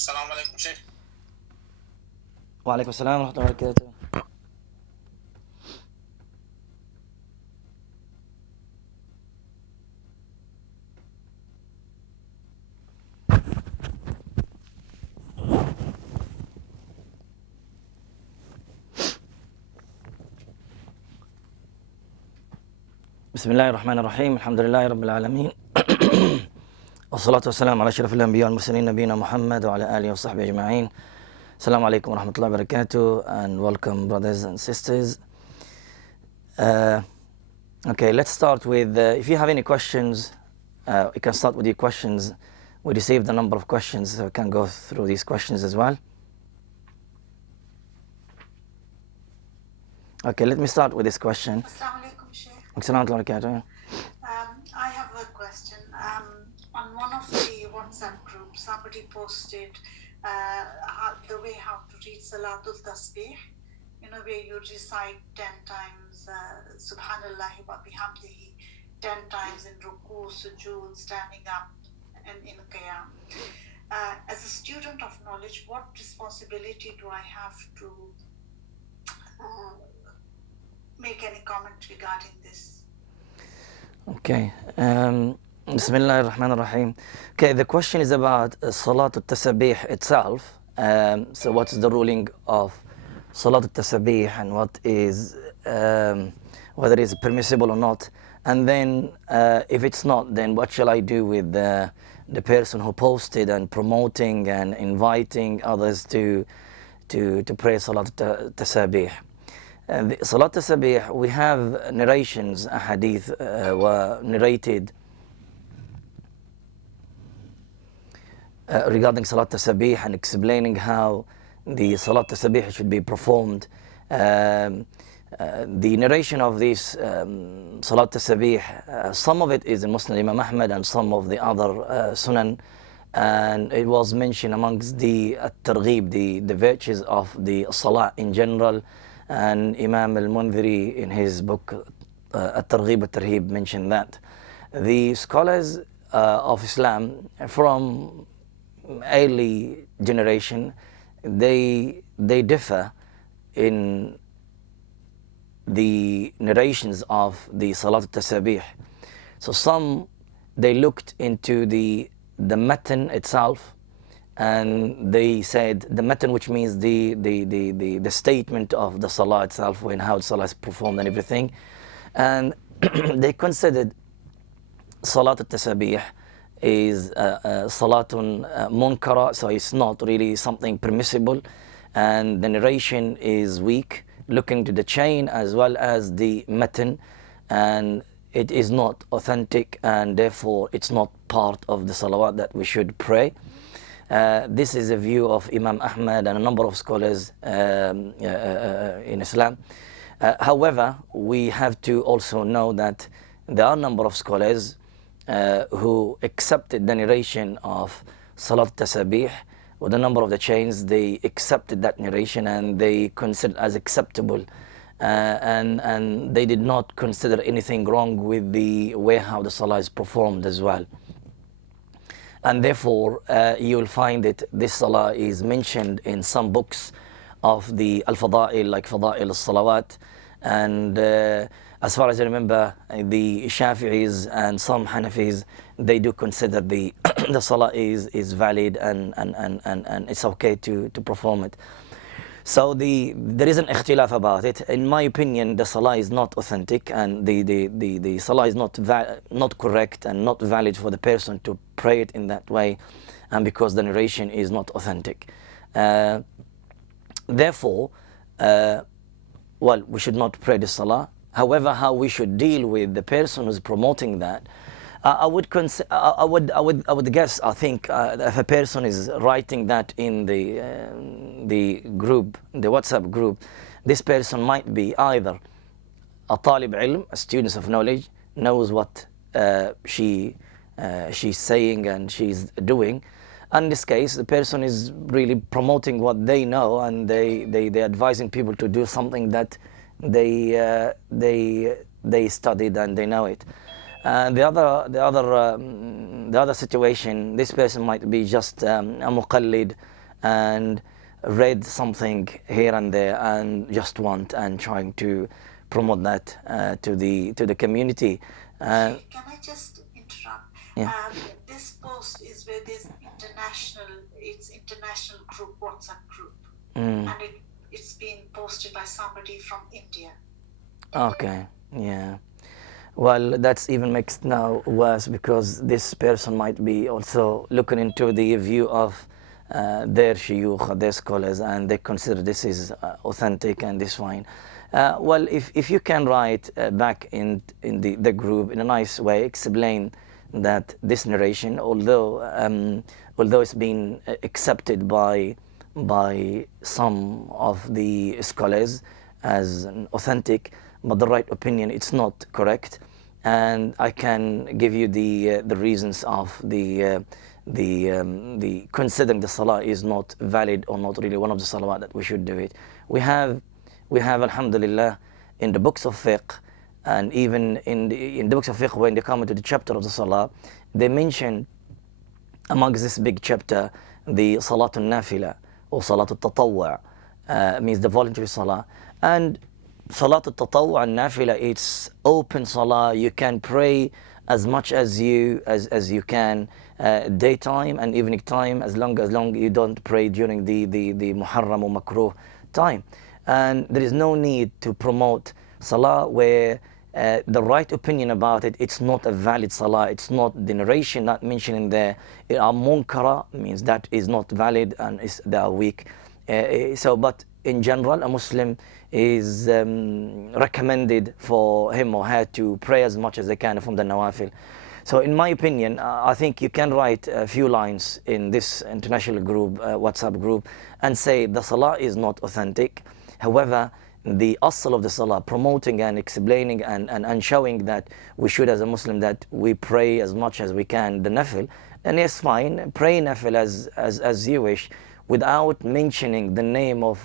السلام عليكم شيخ. وعليكم السلام ورحمة الله وبركاته. بسم الله الرحمن الرحيم. الحمد لله رب العالمين والصلاة والسلام على أشرف الأنبياء والمرسلين نبينا محمد وعلى آله وصحبه أجمعين. Assalamu alaikum wa rahmatullahi wa barakatuh, and welcome brothers and sisters. Okay, let's start with, if you have any questions, you can start with your questions. We received a number of questions, so we can go through these questions as well. Okay, let me start with this question. Assalamu alaikum, Sheikh. Assalamu alaikum wa barakatuh. I have a question. On one of the WhatsApp groups, somebody posted the way how to read Salatul Tasbih, where you recite 10 times Subhanallah wa bihamdihi, 10 times in ruku, sujood, standing up, and in qiyam. As a student of knowledge, what responsibility do I have to make any comment regarding this? Okay. Bismillah ar-Rahman ar-Rahim. Okay, the question is about Salat al-Tasabih itself. So what's the ruling of Salat al-Tasabih, and what is, whether it's permissible or not. And then if it's not, then what shall I do with the person who posted and promoting and inviting others to pray Salat al-Tasabih. Salat al-Tasabih, we have narrations, a hadith were narrated regarding Salat al-Tasabih and explaining how the Salat al-Tasabih should be performed. The narration of this Salat al-Tasabih, some of it is in Muslim Imam Ahmad and some of the other Sunan, and it was mentioned amongst the At-Targhib, the virtues of the Salah in general. And Imam al-Mundhiri in his book At-Targhib At-Tarhib mentioned that. The scholars of Islam from early generation, they differ in the narrations of the Salat al-Tasabih. So some, they looked into the matan itself, and they said the matan, which means the statement of the salah itself, when how the salah is performed and everything, and they considered Salat al-Tasabih is salatun munkara, so it's not really something permissible, and the narration is weak, looking to the chain as well as the matan, and it is not authentic, and therefore it's not part of the salawat that we should pray. This is a view of Imam Ahmad and a number of scholars in Islam. However, we have to also know that there are a number of scholars who accepted the narration of Salat Tasabih with a number of the chains. They accepted that narration and they considered as acceptable, and they did not consider anything wrong with the way how the Salah is performed as well. And therefore, you will find that this salah is mentioned in some books of the Al-Fada'il, like Fada'il al-Salawat. And as far as I remember, the Shafi'is and some Hanafis, they do consider the salah is valid and it's okay to perform it. So there is an ikhtilaf about it. In my opinion, the salah is not authentic, and the salah is not correct and not valid for the person to pray it in that way, and because the narration is not authentic. Therefore, well, we should not pray the salah. However, how we should deal with the person who's promoting that, I would guess, I think, if a person is writing that in the group, the WhatsApp group, this person might be either a talib ilm, a student of knowledge, knows what she's saying and she's doing. And in this case, the person is really promoting what they know, and they're advising people to do something that they studied and they know it. The other situation, this person might be just a muqallid, and read something here and there and just want and trying to promote that to the community. Can I just interrupt? Yeah. This post is where there's international group, WhatsApp group, and it's been posted by somebody from India. Okay. Yeah. Well, that's even makes now worse because this person might be also looking into the view of their shuyukh, their scholars, and they consider this is authentic and this fine. Well, if you can write back in the group in a nice way, explain that this narration, although it's been accepted by some of the scholars as an authentic, but the right opinion, it's not correct, and I can give you the reasons of the considering the salah is not valid or not really one of the salawat that we should do it. We have alhamdulillah in the books of fiqh, and even in the books of fiqh when they come into the chapter of the salah, they mention amongst this big chapter the salatul nafila or salatul tatawwu', means the voluntary salah. And salatul tatawwu' and nafila, it's open salah. You can pray as much as you can, daytime and evening time, as long you don't pray during the muharram or makruh time. And there is no need to promote salah where the right opinion about it, it's not a valid salah, it's not the narration not mentioning there, it are munkara, means that is not valid and they are weak. But in general, a Muslim is recommended for him or her to pray as much as they can from the nawafil. So in my opinion, I think you can write a few lines in this international group, WhatsApp group, and say the salah is not authentic. However, the asl of the salah, promoting and explaining and showing that we should, as a Muslim, that we pray as much as we can the nafil. And yes, fine, pray nafil as you wish, without mentioning the name of,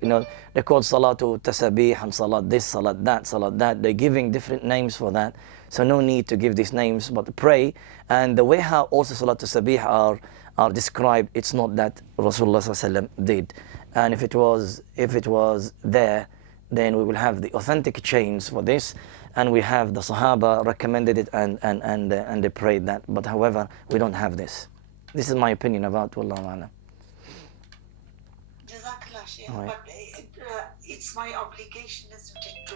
they call salatu tasabih and salat this, salat that. They're giving different names for that. So no need to give these names, but pray. And the way how also salat tasabih are described, it's not that Rasulullah ﷺ did. And if it was there, then we will have the authentic chains for this, and we have the Sahaba recommended it and they prayed that. But however, we don't have this. This is my opinion about Wallahu A'lam. Jazakallah, Shaykh. But it's my obligation, isn't it,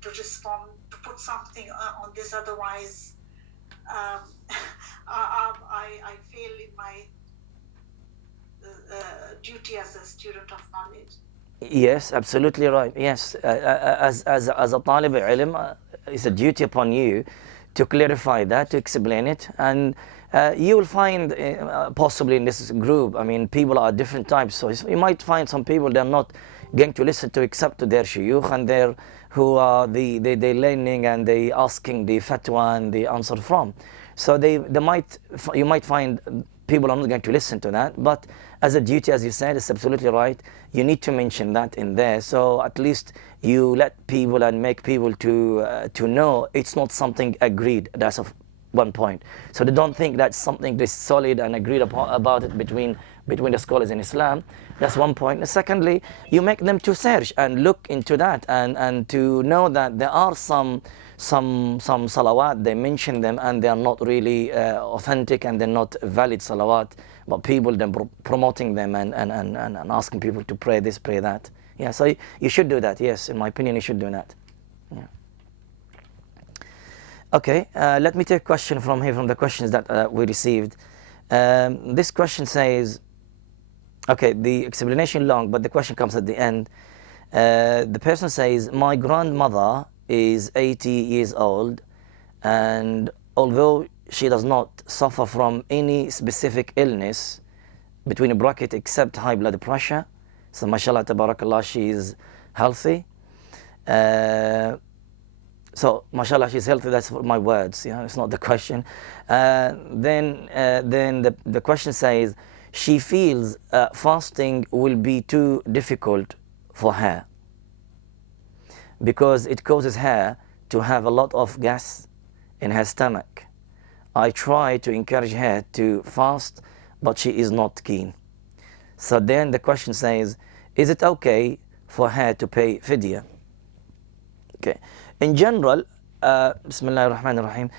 to respond, to put something on this. Otherwise, I fail in my duty as a student of knowledge. Yes, absolutely right. Yes, as a talib ilm, it's a duty upon you to clarify that, to explain it, and you will find possibly in this group, I mean, people are different types. So you might find some people they're not going to listen to except to their shuyukh, and they're who are they learning and they asking the fatwa and the answer from. So you might find people are not going to listen to that, but as a duty, as you said, it's absolutely right. You need to mention that in there, so at least you let people and make people to know it's not something agreed. That's one point. So they don't think that's something that's solid and agreed upon about it between the scholars in Islam. That's one point. And secondly, you make them to search and look into that and to know that there are some salawat, they mention them and they are not really authentic and they're not valid salawat, but people then promoting them and asking people to pray this, pray that. Yeah, so you should do that. Yes, in my opinion, you should do that. Yeah. Okay, let me take a question from here, from the questions that we received. This question says, okay, the explanation long, but the question comes at the end. The person says, my grandmother is 80 years old, and although she does not suffer from any specific illness, between a bracket, except high blood pressure, so mashallah, tabarakallah, she is healthy. So, mashallah, she's healthy, that's my words, it's not the question. Then the question says, she feels fasting will be too difficult for her because it causes her to have a lot of gas in her stomach. I try to encourage her to fast, but she is not keen. So then the question says, is it okay for her to pay fidya? Okay. In general, Bismillah ar-Rahman ar-Rahim.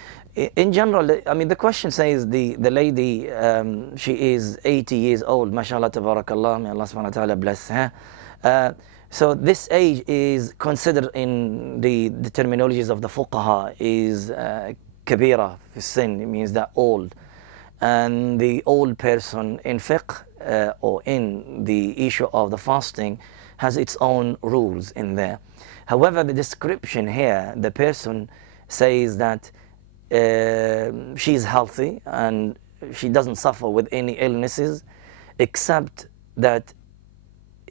In general, I mean, the question says the lady, she is 80 years old, mashallah, tabarakallah, may Allah subhanahu wa ta'ala bless her. So this age is considered in the terminologies of the fuqaha is kabira fi sin, it means that old. And the old person in fiqh or in the issue of the fasting has its own rules in there. However, the description here, the person says that she's healthy and she doesn't suffer with any illnesses, except that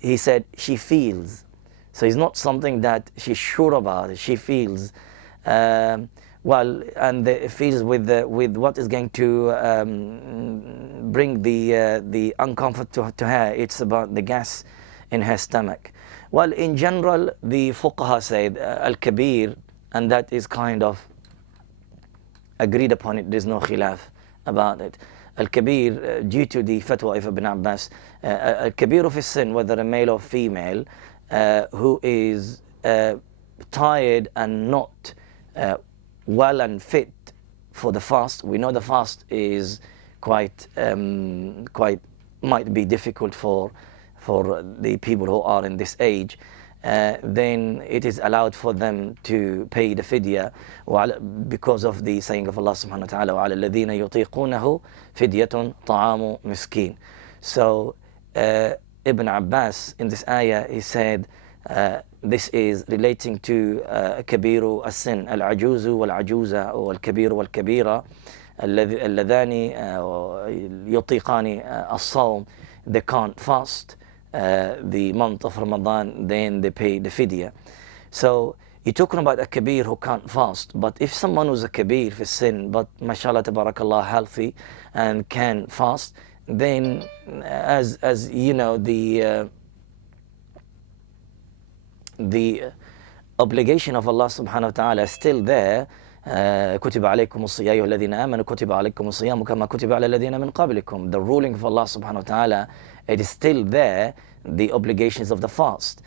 he said she feels. So it's not something that she's sure about. She feels well, and feels with what is going to bring the uncomfort to her. It's about the gas in her stomach. Well, in general, the fuqaha said al-kabir, and that is kind of agreed upon it. There's no khilaf about it. Al-kabir, due to the fatwa of Ibn Abbas, al-kabir fi sin, whether a male or female, who is tired and not well and fit for the fast. We know the fast is quite might be difficult for the people who are in this age. Then it is allowed for them to pay the fidya because of the saying of Allah subhanahu wa ta'ala, وَعَلَى الَّذِينَ يُطِيقُونَهُ فِدْيَةٌ طَعَامُ مِسْكِينٍ. So Ibn Abbas in this ayah, he said this is relating to kabiru as-sin, al-ajuzu wal-ajuza, or al-kabiru wal-kabira, اللذان يطيقان الصوم. They can't fast the month of Ramadan, then they pay the fidya. So you're talking about a kabir who can't fast, but if someone who's a kabir for sin, but mashallah tabarakallah healthy and can fast, then as you know, the obligation of Allah subhanahu wa ta'ala is still there. كتب عليكم الصيام والذين آمنوا كتب عليكم الصيام كما كتب على الذين من قبلكم. The ruling of Allah subhanahu wa ta'ala, it is still there, the obligations of the fast.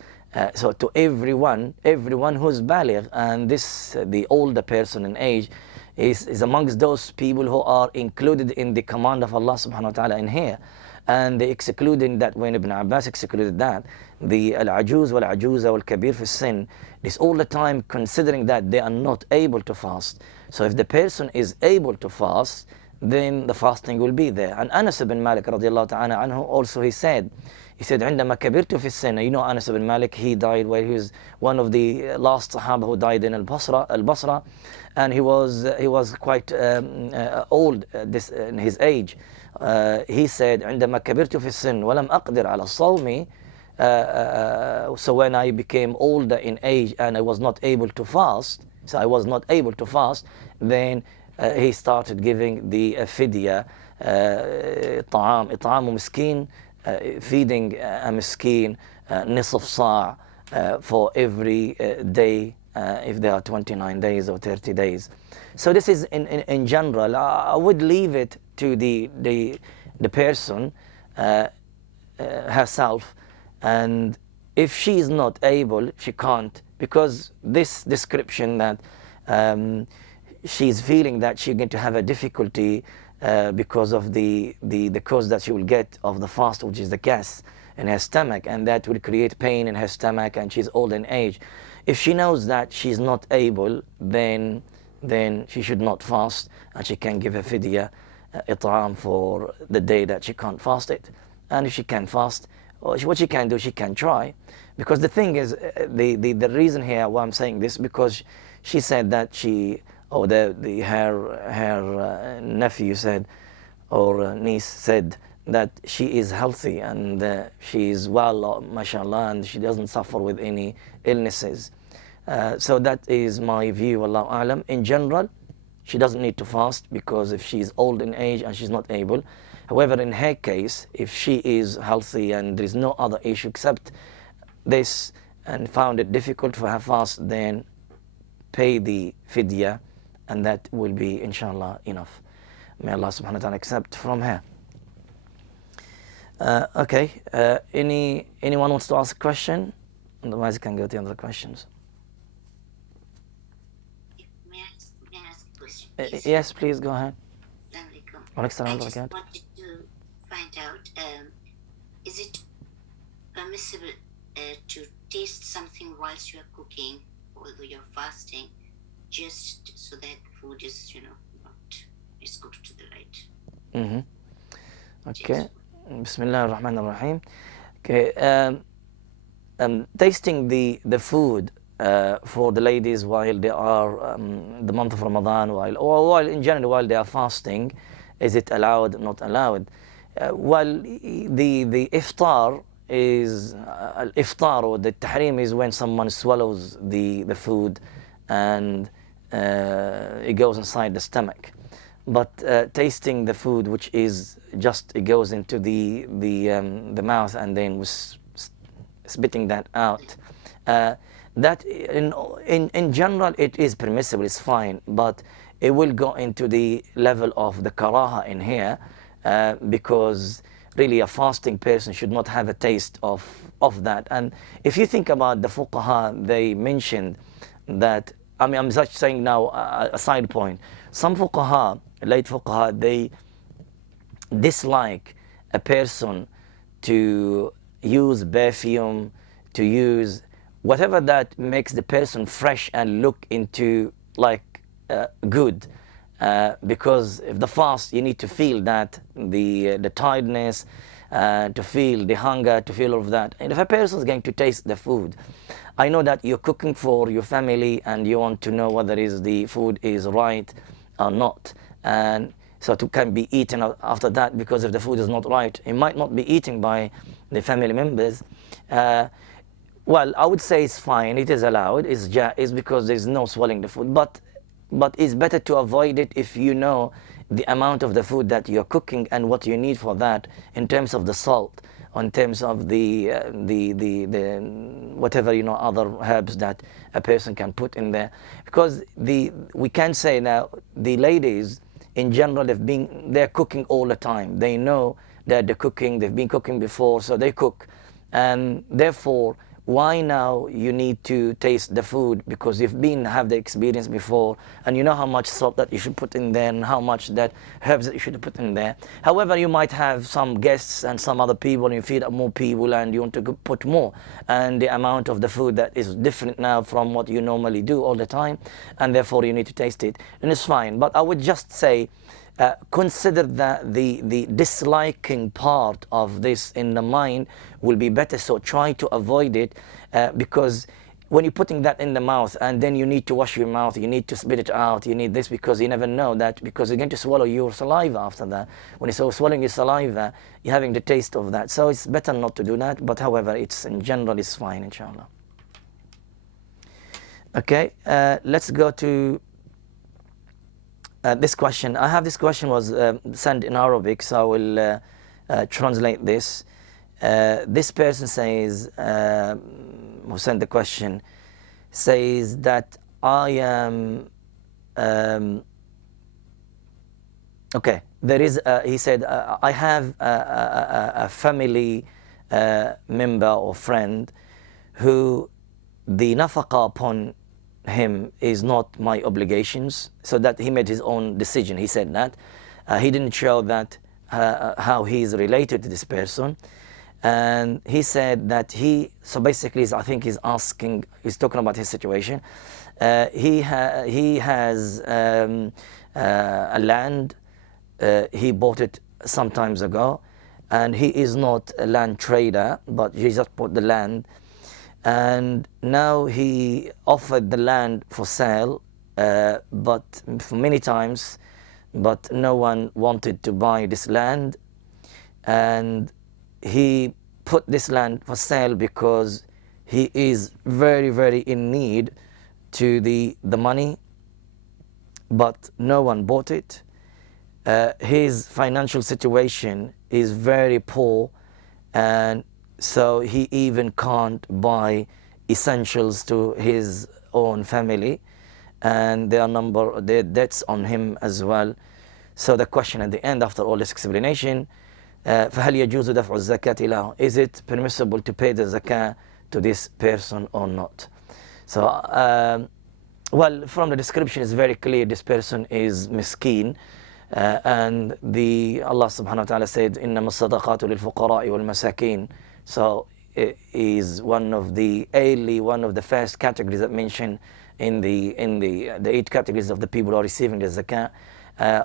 So to everyone who's baligh, and this the older person in age is amongst those people who are included in the command of Allah subhanahu wa ta'ala in here. And they excluding that, when Ibn Abbas excluded that, the al-ajuz wal-ajuza wal-kabir fi sin, is all the time considering that they are not able to fast. So if the person is able to fast, then the fasting will be there. And Anas ibn Malik radiallahu ta'ala anhu also, he said عندما كبرت في السن. You know Anas ibn Malik, he died where he was one of the last Sahaba who died in al-Basra, and he was quite old in his age. He said عندما كبرت في السن ولم أقدر على الصوم. So when I became older in age and I was not able to fast, then he started giving the fidya, طعام مسكين, feeding a miskin, نصف صاع for every day, if there are 29 days or 30 days. So this is in general. I would leave it to the person herself, and if she is not able, she can't, because this description that she's feeling that she's going to have a difficulty because of the cause that she will get of the fast, which is the gas in her stomach, and that will create pain in her stomach, and she's old in age. If she knows that she's not able, then she should not fast, and she can give a fidya, it'am, for the day that she can't fast it. And if she can fast, what she can do, she can try. Because the thing is, the reason here why I'm saying this, because she said that her nephew said, or niece said, that she is healthy and she is well, mashallah, and she doesn't suffer with any illnesses. So that is my view, Allahu A'lam. In general, she doesn't need to fast, because if she's old in age and she's not able. However, in her case, if she is healthy and there is no other issue except this, and found it difficult for her fast, then pay the fidya, and that will be, inshallah, enough. May Allah subhanahu wa ta'ala accept from her. Okay. Anyone wants to ask a question? Otherwise, I can go to other questions. May I ask a question, please? Yes, please go ahead. I just wanted to find out, is it permissible to taste something whilst you're cooking, although you're fasting, just so that food is, not is cooked to the right? Okay. Bismillah ar-Rahman ar-Rahim. Okay. Tasting the food for the ladies while they are the month of Ramadan, while in general while they are fasting, is it allowed? Not allowed? Well, the iftar is iftar, or the tahrim is when someone swallows the food and it goes inside the stomach. But tasting the food, which is just it goes into the mouth and then was spitting that out, that in general it is permissible, it's fine, but it will go into the level of the karaha in here, because really a fasting person should not have a taste of that. And if you think about the fuqaha, they mentioned that, I mean, I'm just saying now a side point. Some fuqaha, late fuqaha, they dislike a person to use perfume, to use whatever that makes the person fresh and look into like good. Because if the fast, you need to feel that the tiredness, to feel the hunger, to feel all of that. And if a person is going to taste the food, I know that you're cooking for your family and you want to know whether the food is right or not, and so it can be eaten after that, because if the food is not right, it might not be eaten by the family members. Well, I would say it's fine, it is allowed, it's because there's no swallowing the food, but it's better to avoid it if you know the amount of the food that you're cooking and what you need for that in terms of the salt, in terms of the whatever other herbs that a person can put in there. Because we can say now the ladies in general they're cooking all the time. They know that they're cooking, they've been cooking before, so they cook, and therefore why now you need to taste the food, because you've have the experience before and you know how much salt that you should put in there and how much that herbs that you should put in there. However, you might have some guests and some other people, and you feed more people and you want to put more, and the amount of the food that is different now from what you normally do all the time, and therefore you need to taste it, and it's fine. But I would just say, consider that the disliking part of this in the mind will be better, so try to avoid it, because when you're putting that in the mouth and then you need to wash your mouth, you need to spit it out, you need this, because you never know that, because you're going to swallow your saliva after that. When you're swallowing your saliva, you're having the taste of that, so it's better not to do that. But however, it's in general it's fine, inshallah. Okay, let's go to this question. I have this question was sent in Arabic, so I will translate this. This person says, who sent the question, says that I am okay. There is he said I have a family member or friend who the nafaqa upon him is not my obligations, so that he made his own decision. He said that he didn't show that how he is related to this person, and he said that so basically I think he's talking about his situation. He has a land, he bought it some times ago, and he is not a land trader, but he just bought the land. And now he offered the land for sale, but for many times, but no one wanted to buy this land. And he put this land for sale because he is very, very in need to the money, but no one bought it. His financial situation is very poor, and so he even can't buy essentials to his own family, and there are debts on him as well. So the question at the end, after all this explanation, فهل يجوز دفع الزكاة له? Is it permissible to pay the zakah to this person or not? So, well, from the description it's very clear this person is miskeen. And Allah subhanahu wa ta'ala said, إِنَّمَا الصَّدَقَاتُ لِلْفُقَرَاءِ وَالْمَسَاكِينَ. So it is one of the first categories that mentioned in the 8 categories of the people who are receiving the zakah.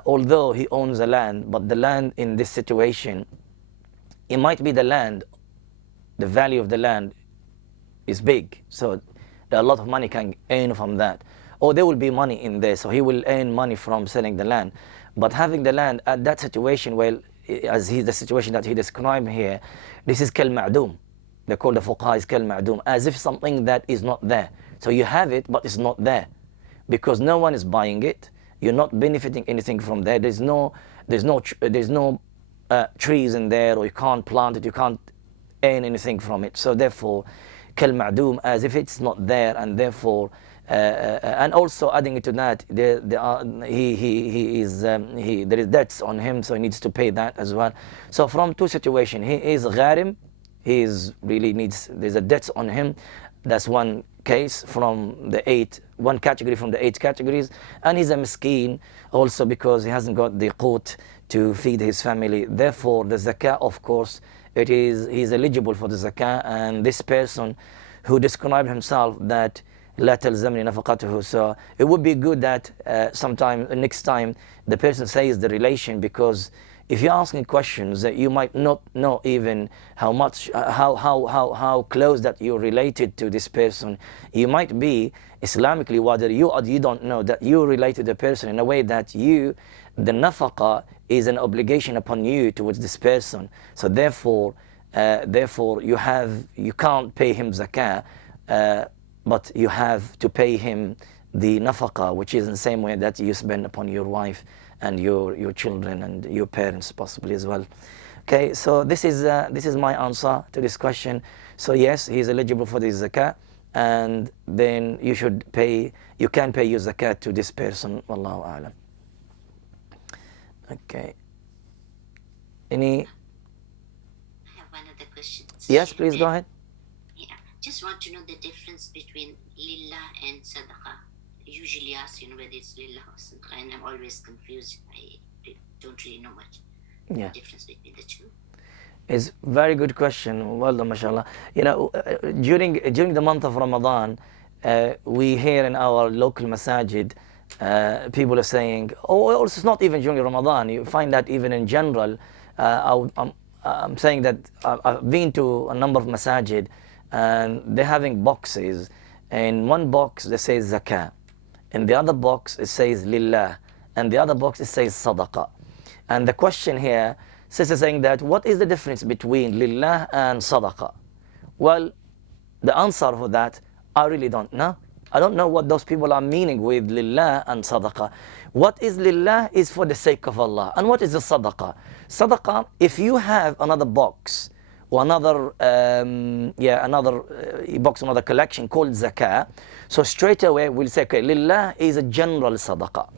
Although he owns the land, but the land in this situation, it might be the land, the value of the land is big, so a lot of money can earn from that, or there will be money in there, so he will earn money from selling the land. But having the land at that situation, well, as the situation that he described here, this is kal ma'dum. They call the fuqaha is kal ma'dum, as if something that is not there. So you have it, but it's not there, because no one is buying it. You're not benefiting anything from there. There's no trees in there, or you can't plant it. You can't earn anything from it. So therefore, kal ma'dum, as if it's not there, and therefore. And also adding to that, there is debts on him, so he needs to pay that as well. So from 2 situations, he is gharim, there's a debt on him. That's one case from one category from the 8 categories. And he's a miskeen also because he hasn't got the qut to feed his family. Therefore, the zakah, of course, he's eligible for the zakah. And this person who described himself that لا تلزمني نفقته. So it would be good that next time the person says the relation, because if you're asking questions that you might not know even how much, how close that you're related to this person. You might be Islamically, whether you don't know that you relate to the person in a way that the nafaqa is an obligation upon you towards this person. So therefore you can't pay him zakah. But you have to pay him the nafaqa, which is in the same way that you spend upon your wife and your children and your parents possibly as well. Okay, so this is my answer to this question. So yes, he is eligible for the zakah, and then you can pay your zakah to this person. Wallahu a'lam. Okay. Any? I have one other question. Yes, please go ahead. Just want to know the difference between Lilla and Sadaqa. I usually ask, whether it's Lilla or Sadaqa, and I'm always confused. I don't really know much the difference between the two. It's a very good question. Well done, mashallah. During the month of Ramadan, we hear in our local masajid, people are saying, also it's not even during Ramadan, you find that even in general. I'm saying that I've been to a number of masajid, and they're having boxes. In one box it says zakah, in the other box it says lillah, and the other box it says sadaqa. And the question here, sister saying that what is the difference between lillah and sadaqa? Well, the answer for that, I really don't know. I don't know what those people are meaning with lillah and sadaqa. What is lillah is for the sake of Allah, and what is the sadaqa? Sadaqa, if you have another box or another box, another collection called zakah, so straight away we'll say, okay, lillah is a general sadaqah,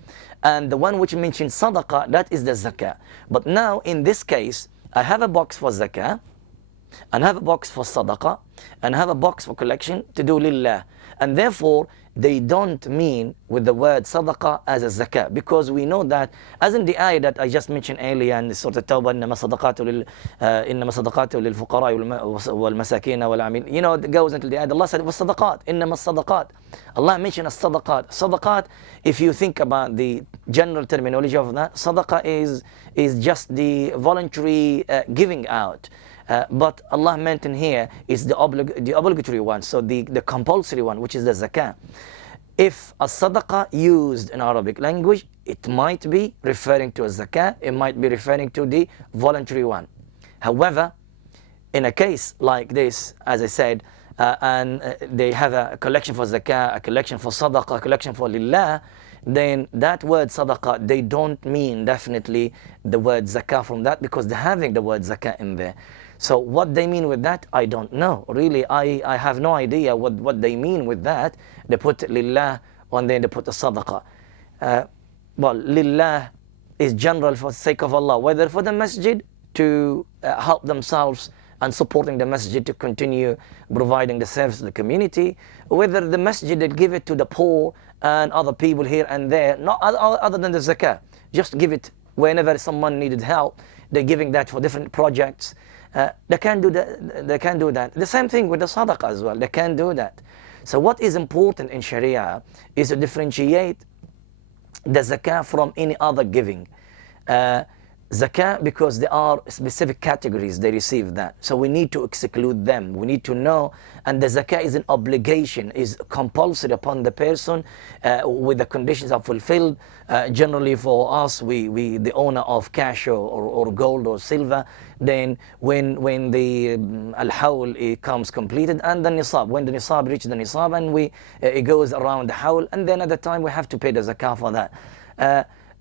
and the one which mentions sadaqah, that is the zakah. But now in this case, I have a box for zakah, and have a box for sadaqah, and have a box for collection to do lillah, and therefore they don't mean with the word sadaqah as a zakah, because we know that, as in the ayah that I just mentioned earlier in the Surah At-Tawbah, إنما صدقات للفقراء والمساكين والعاملين, it goes into the ayah. Allah said والصدقات إنما الصدقات. Allah mentioned as-sadaqat. Sadaqat, if you think about the general terminology of that, sadaqah is just the voluntary giving out. But Allah mentioned here is the obligatory one, so the compulsory one, which is the zakah. If a sadaqah used in Arabic language, it might be referring to a zakah, it might be referring to the voluntary one. However, in a case like this, as I said, and they have a collection for zakah, a collection for sadaqah, a collection for lillah, then that word sadaqah, they don't mean definitely the word zakah from that, because they're having the word zakah in there. So what they mean with that, I don't know. Really, I have no idea what they mean with that. They put lillah and then they put the sadaqah. Well, lillah is general for the sake of Allah, whether for the masjid to help themselves and supporting the masjid to continue providing the service to the community, whether the masjid will give it to the poor and other people here and there, not other than the zakah, just give it whenever someone needed help. They're giving that for different projects. They can do that. They can do that. The same thing with the sadaqah as well. They can do that. So what is important in Sharia is to differentiate the zakah from any other giving. Zakah, because there are specific categories they receive that, so we need to exclude them. We need to know, and the zakah is an obligation, is compulsory upon the person with the conditions are fulfilled. Generally for us, we the owner of cash or gold or silver, then when the al-hawl comes completed and the nisab, when the nisab reaches the nisab and it goes around the hawl, and then at the time we have to pay the zakah for that.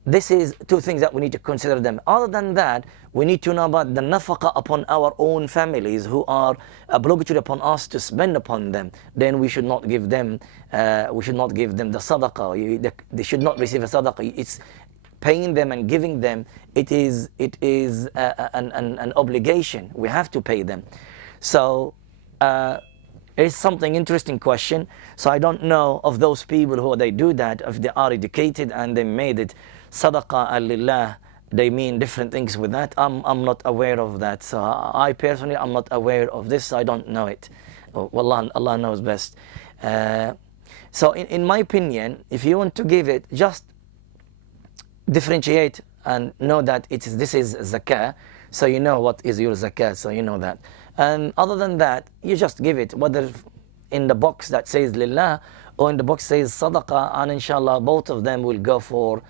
This is two things that we need to consider them. Other than that, we need to know about the nafaqah upon our own families who are obligatory upon us to spend upon them. Then we should not give them. We should not give them the sadaqah. They should not receive a sadaqah. It's paying them and giving them. It is an obligation. We have to pay them. So it's something interesting question. So I don't know of those people who they do that, if they are educated and they made it Sadaqa al-Lillah, they mean different things with that. I'm not aware of that. So I personally, I'm not aware of this. I don't know it. Wallah, Allah knows best. So in my opinion, if you want to give it, just differentiate and know that this is zakah. So you know what is your zakah. So you know that. And other than that, you just give it, whether in the box that says Lillah or in the box says Sadaqa, and inshallah both of them will go for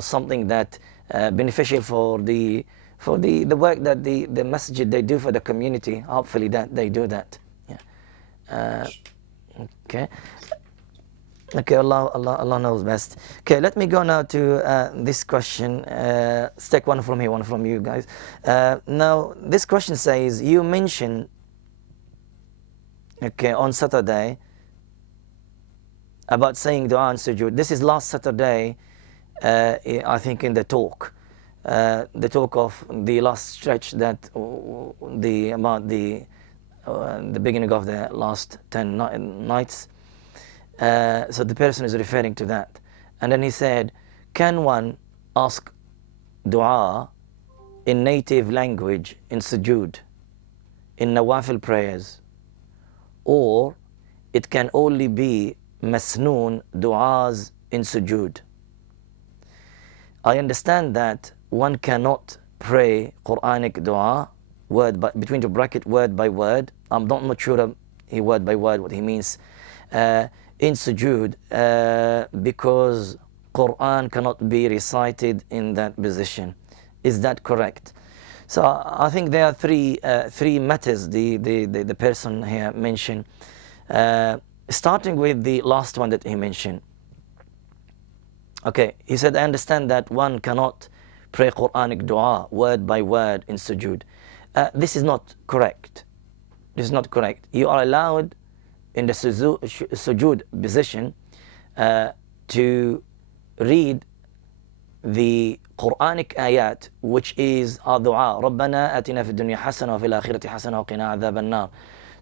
something that beneficial for the work that the masjid they do for the community. Hopefully that they do that. Yeah. Okay. Okay. Allah knows best. Okay. Let me go now to this question. Let's take one from here, one from you guys. Now this question says, you mentioned on Saturday about saying dua and sujood. This is last Saturday, I think, in the talk of the last stretch that about the beginning of the last 10 nights. So the person is referring to that, and then he said, can one ask dua in native language in sujood, in nawafil prayers, or it can only be masnoon du'as in sujood? I understand that one cannot pray Quranic dua between the bracket word by word. I'm not sure word by word what he means in sujood, because Quran cannot be recited in that position. Is that correct? So I think there are three matters the person here mentioned. Starting with the last one that he mentioned. Okay, he said, I understand that one cannot pray Quranic dua word by word in sujood. This is not correct. This is not correct. You are allowed in the sujood position to read the Quranic ayat, which is our dua. رَبَّنَا آتِنَا فِي الدُّنْيَا حَسَنَةً وَفِي الْآخِرَةِ حَسَنَةً وَقِنَا عَذَابَ النَّارِ.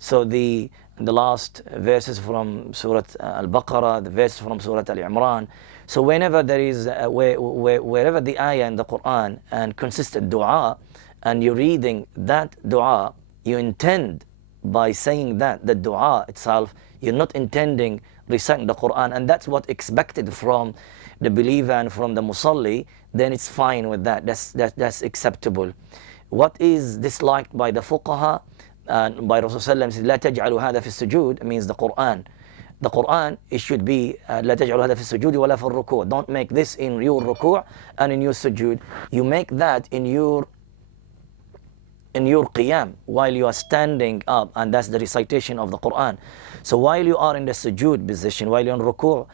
So the last verses from Surah Al-Baqarah, the verses from Surah Al-Imran. So whenever there is, wherever the ayah in the Quran and consistent dua, and you're reading that dua, you intend by saying that, the dua itself, you're not intending reciting the Quran, and that's what expected from the believer and from the musalli, then it's fine with that. That's acceptable. What is disliked by the fuqaha and by Rasulullah says, لا تجعلوا هذا في السجود, means the Quran. The Quran, it should be لا تجعلوا هذا في السجود ولا في الركوع. Don't make this in your ruku' and in your sujood. You make that in your qiyam, while you are standing up, and that's the recitation of the Quran. So while you are in the sujood position, while you're on ruku',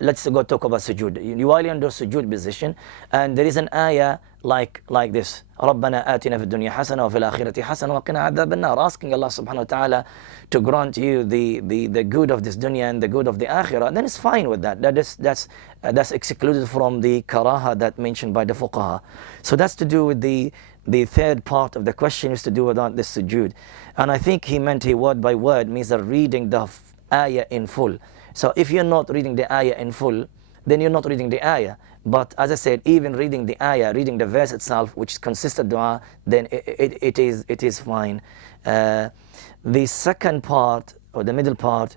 let's go talk about sujood. While you're in the sujood position, and there is an ayah like this, رَبَّنَا آتِنَا فِي الدُّنْيَا حَسَنَةً وَفِي الْآخِرَةِ حَسَنَةً وَقِنَا عَذَابَ النَّارِ, asking Allah subhanahu wa ta'ala to grant you the good of this dunya and the good of the akhirah, then it's fine with that. That's excluded from the karaha that mentioned by the fuqaha. So that's to do with the the third part of the question is to do with the sujood. And I think he meant he word by word means that reading the ayah in full. So if you're not reading the ayah in full, then you're not reading the ayah. But as I said, even reading the ayah, reading the verse itself, which consists of dua, then it is fine. The second part, or the middle part,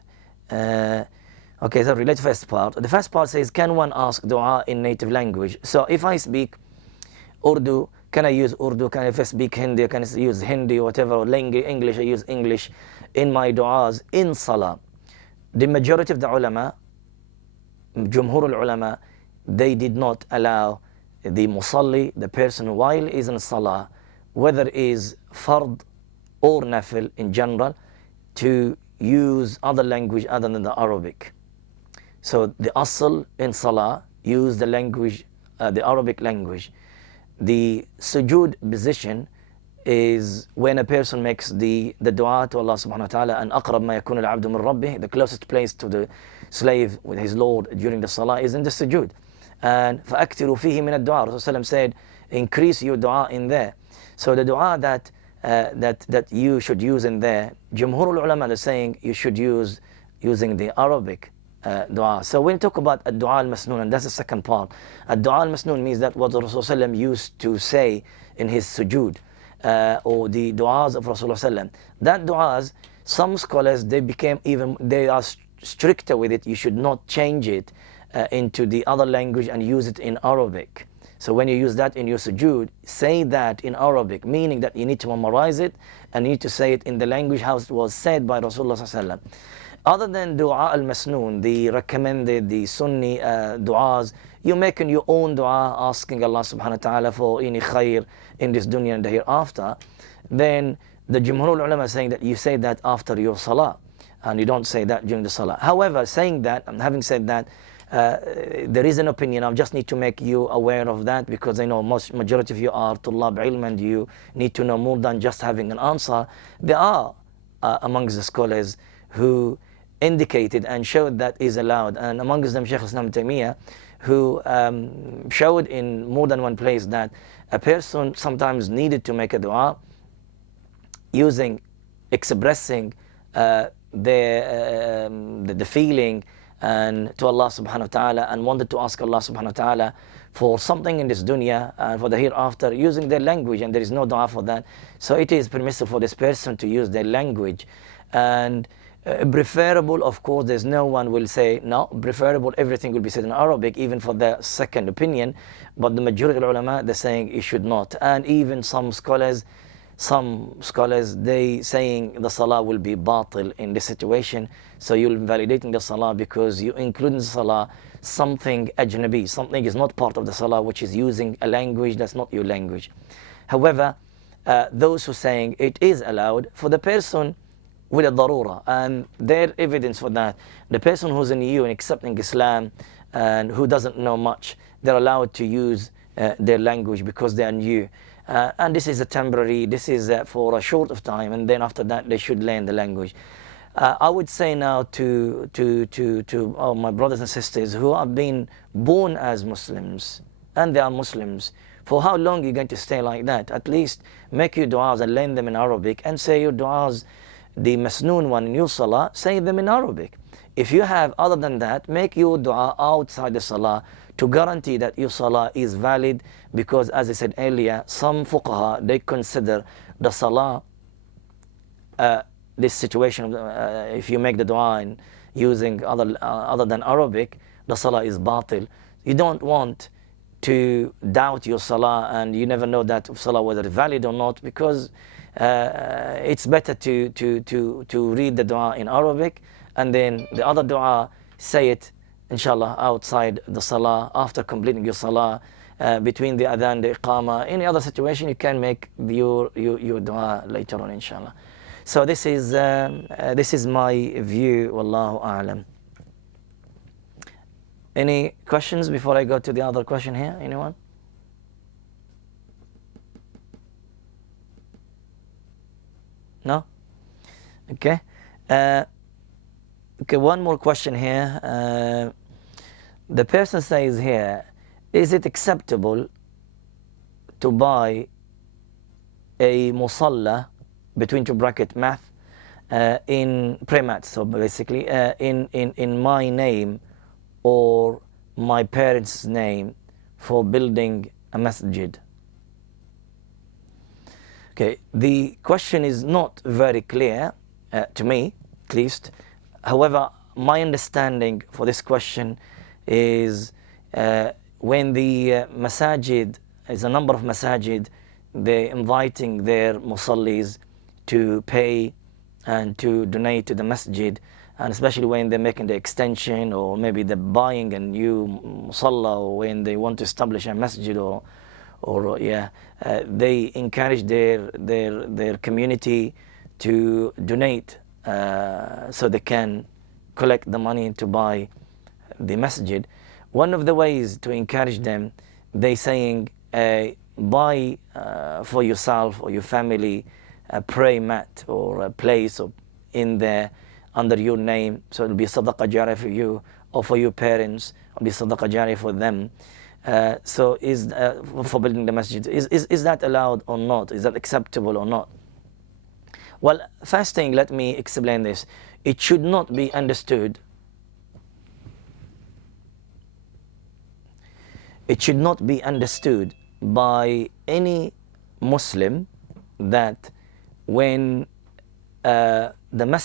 okay, so relate to the first part. The first part says, can one ask dua in native language? So if I speak Urdu, can I use Urdu? Can I speak Hindi? Can I use Hindi or whatever? Or English, I use English in my du'as in Salah. The majority of the ulama, Jumhur al-ulama, they did not allow the musalli, the person while is in Salah, whether is fard or nafil in general, to use other language other than the Arabic. So the asl in Salah, use the language, the Arabic language. The sujood position is when a person makes the dua to Allah subhanahu wa ta'ala, and aqrab ma yakun al-abdu min rabbih, the closest place to the slave with his Lord during the salah is in the sujood. And فَأَكْتِرُوا فِيهِ مِنَ الدُّعَى, Rasulullah said, increase your dua in there. So the dua that you should use in there, Jumhur al-ulama are saying you should use using the Arabic dua. So when we talk about ad-dua al-masnoon, and that's the second part, ad-dua al-masnoon means that what Rasulullah used to say in his sujood, or the du'as of Rasulullah. That du'as, some scholars, they are stricter with it. You should not change it into the other language and use it in Arabic. So when you use that in your sujood, say that in Arabic, meaning that you need to memorize it and you need to say it in the language how it was said by Rasulullah. Other than dua al-masnoon, the recommended, the Sunni du'as, you making your own dua asking Allah subhanahu wa ta'ala for any khair in this dunya and the hereafter, then the Jumhur ulama is saying that you say that after your salah and you don't say that during the salah. However, saying that and having said that, there is an opinion. I just need to make you aware of that, because I know majority of you are tullab ilm and you need to know more than just having an answer. There are amongst the scholars who indicated and showed that is allowed, and amongst them Shaykh Islam Taymiyyah, who showed in more than one place that a person sometimes needed to make a dua expressing the feeling and to Allah subhanahu wa ta'ala, and wanted to ask Allah subhanahu wa ta'ala for something in this dunya and for the hereafter using their language, and there is no dua for that. So it is permissible for this person to use their language. And preferable, of course, there's no one will say no, preferable everything will be said in Arabic, even for the second opinion, but the majority of ulama, they're saying it should not. And even some scholars, they saying the salah will be batil in this situation. So you're invalidating the salah because you include in the salah something ajnabi, something is not part of the salah, which is using a language that's not your language. However, those who saying it is allowed for the person with a darura, and their evidence for that, the person who's new and accepting Islam and who doesn't know much, they're allowed to use their language because they are new. And this is a temporary, this is for a short of time, and then after that they should learn the language. I would say now to my brothers and sisters who have been born as Muslims, and they are Muslims, for how long are you going to stay like that? At least make your du'as and learn them in Arabic, and say your du'as, the masnoon one in your salah, say them in Arabic. If you have other than that, make your dua outside the salah to guarantee that your salah is valid, because as I said earlier, some fuqaha, they consider the salah, this situation, if you make the dua in using other than Arabic, the salah is batil. You don't want to doubt your salah and you never know that salah whether it's valid or not, because it's better to read the dua in Arabic, and then the other dua, say it inshallah outside the salah after completing your salah, between the adhan, the iqama. Any other situation you can make your dua later on inshallah. So this is my view, wallahu a'lam. Any questions before I go to the other question here? Anyone? No? Okay. Okay, one more question here. The person says here, is it acceptable to buy a musalla, between two bracket math, in premat, so basically in my name or my parents' name for building a masjid. Okay, the question is not very clear to me, at least. However, my understanding for this question is when the masajid, is a number of masajid, they're inviting their musallis to pay and to donate to the masjid, and especially when they're making the extension, or maybe they're buying a new musalla, or when they want to establish a masjid, or they encourage their community to donate so they can collect the money to buy the masjid. One of the ways to encourage them, they saying buy for yourself or your family a prayer mat or a place in there under your name, so it'll be Sadaqa Jariyah for you, or for your parents, it'll be Sadaqa Jariyah for them. So is for building the masjid, is that allowed or not? Is that acceptable or not? Well, first thing, let me explain this. It should not be understood. It should not be understood by any Muslim that when the masjid